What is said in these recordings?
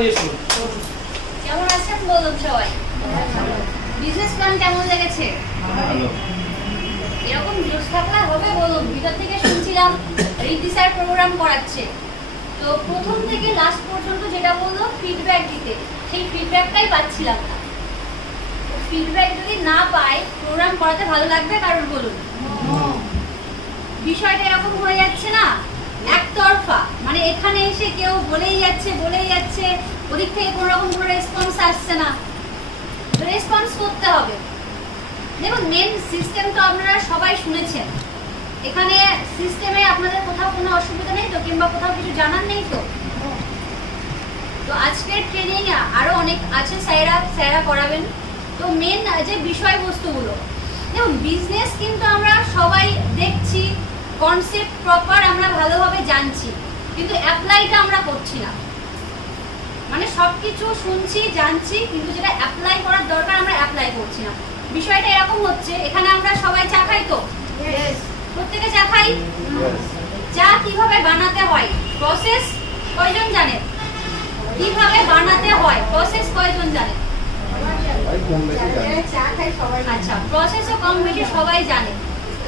নিয়ে শুনুন। কেমন আছেন বলুন সবাই? বিজনেস প্ল্যান কেমন লেগেছে? ভালো। এরকম জোশ থাকলে হবে বলুন? ভিতর থেকে শুনছিলাম রিদ্ধি স্যার প্রোগ্রাম করাচ্ছে, তো প্রথম থেকে লাস্ট পর্যন্ত যেটা বললো ফিডব্যাক দিতে, সেই ফিডব্যাকটাই পাচ্ছিলাম না। ফিডব্যাক যদি না পাই প্রোগ্রাম করাতে ভালো লাগবে কারণ বলুন? বিষয়টা এরকম হয়ে যাচ্ছে না একতরফা, মানে এখানে এসে কেউ বলেই যাচ্ছে, ওদিক থেকে কোনো রকম কোনো রেসপন্স আসছে না। রেসপন্স করতে হবে। দেখুন, মেন সিস্টেম তো আপনারা সবাই শুনেছেন। এখানে সিস্টেমে আপনাদের কোথাও কোনো অসুবিধা নেই তো, কিংবা কোথাও কিছু জানার নেই তো? তো আজকের ট্রেনিং আরো অনেক আছে, স্যারা করাবেন। তো মেন যে বিষয়বস্তুগুলো, দেখুন বিজনেস কিন্তু আমরা সবাই দেখছি, কনসেপ্ট প্রপার আমরা ভালোভাবে জানছি, কিন্তু অ্যাপ্লাইটা আমরা করছি না। মানে সবকিছু শুনছি জানছি, কিন্তু যেটা অ্যাপ্লাই করার দরকার আমরা অ্যাপ্লাই করছি না। বিষয়টা এরকম হচ্ছে, এখানে আমরা সবাই চা খাই তো? প্রত্যেকে চা খাই। চা কিভাবে বানাতে হয় প্রসেস কয়জন জানে? কিভাবে বানাতে হয় প্রসেস কয়জন জানে? আচ্ছা, প্রসেসও কম বেশি সবাই জানে,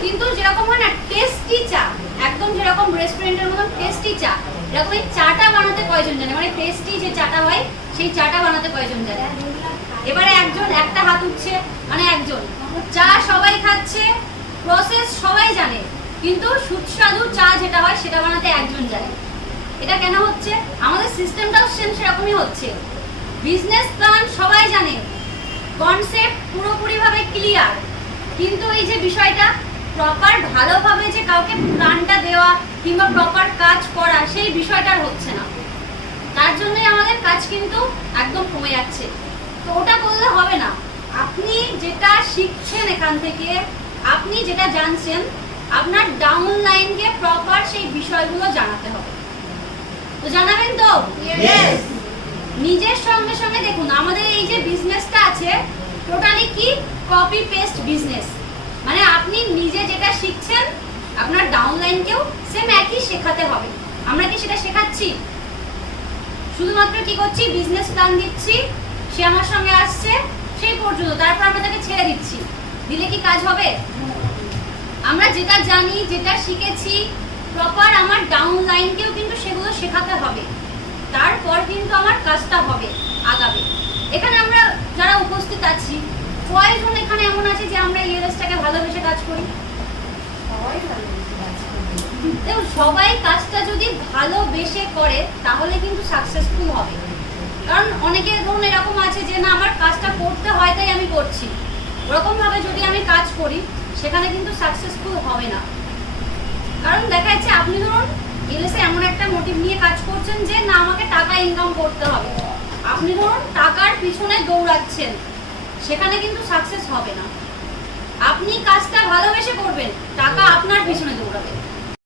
কিন্তু যেরকম হয় না টেস্টি চা, একদম যেরকম রেস্টুরেন্টের মতন টেস্টি চা, এরকম এই চাটা বানাতে কয়জন জানে? মানে টেস্টি যে চাটা হয় সেই চাটা বানাতে কয়জন জানে? এবারে একজন, একটা হাত উঠছে, মানে একজন। চা সবাই খাচ্ছে, প্রসেস সবাই জানে, কিন্তু সুস্বাদু চা যেটা হয় সেটা বানাতে একজন জানে। এটা কেন হচ্ছে? আমাদের সিস্টেমটাও সেরকমই হচ্ছে। বিজনেস প্ল্যান সবাই জানে, কনসেপ্ট পুরোপুরিভাবে ক্লিয়ার, কিন্তু এই যে বিষয়টা প্রপার ভালোভাবে যে কাউকে প্ল্যানটা দেওয়া কিংবা প্রপার কাজ করা, সেই বিষয়টা হচ্ছে না। তার জন্যই আমাদের কাজ কিন্তু একদম কমে যাচ্ছে। তো ওটা করলে হবে না। আপনি যেটা শিখছেন এখান থেকে, আপনি যেটা জানছেন, আপনার ডাউন লাইনকে প্রপার সেই বিষয়গুলো জানাতে হবে। তো জানাবেন তো? নিজের সঙ্গে সঙ্গে দেখুন, আমাদের এই যে বিজনেসটা আছে টোটালি কি কপি পেস্ট বিজনেস। মানে আপনি নিজে যেটা শিখছেন আপনার ডাউন লাইনকেও সেম একই শেখাতে হবে। আমরা কি সেটা শেখাচ্ছি? শুধুমাত্র কি করছি, বিজনেস প্ল্যান দিচ্ছি, সে আমার সঙ্গে আসছে সেই পর্যন্ত, তারপর আমরা তাকে ছেড়ে দিচ্ছি। দিলে কি কাজ হবে? আমরা যেটা জানি, যেটা শিখেছি, প্রপার আমার ডাউন লাইনকেও কিন্তু সেগুলো শেখাতে হবে, তারপর কিন্তু আমার কাজটা হবে, আগাবে। এখানে আমরা যারা উপস্থিত আছি, কয়জন এখানে এমন আছে যে আমরা ইএলএসটাকে ভালোবেসে কাজ করি? দেখুন, সবাই কাজটা যদি ভালোবেসে করে তাহলে কিন্তু সাকসেসফুল হবে। কারণ অনেকে ধরুন এরকম আছে যে না, আমার কাজটা করতে হয় তাই আমি করছি, ওরকম ভাবে যদি আমি কাজ করি সেখানে কিন্তু সাকসেসফুল হবে না। কারণ দেখা যাচ্ছে আপনি ধরুন ইএলএসে এমন একটা মোটিভ নিয়ে কাজ করছেন যে না, আমাকে টাকা ইনকাম করতে হবে, আপনি ধরুন টাকার পিছনে দৌড়াচ্ছেন, সেখানে কিন্তু সাকসেস হবে না। আপনি কাজটা ভালোবেসে করবেন, টাকা আপনার পিছনে দৌড়াবে।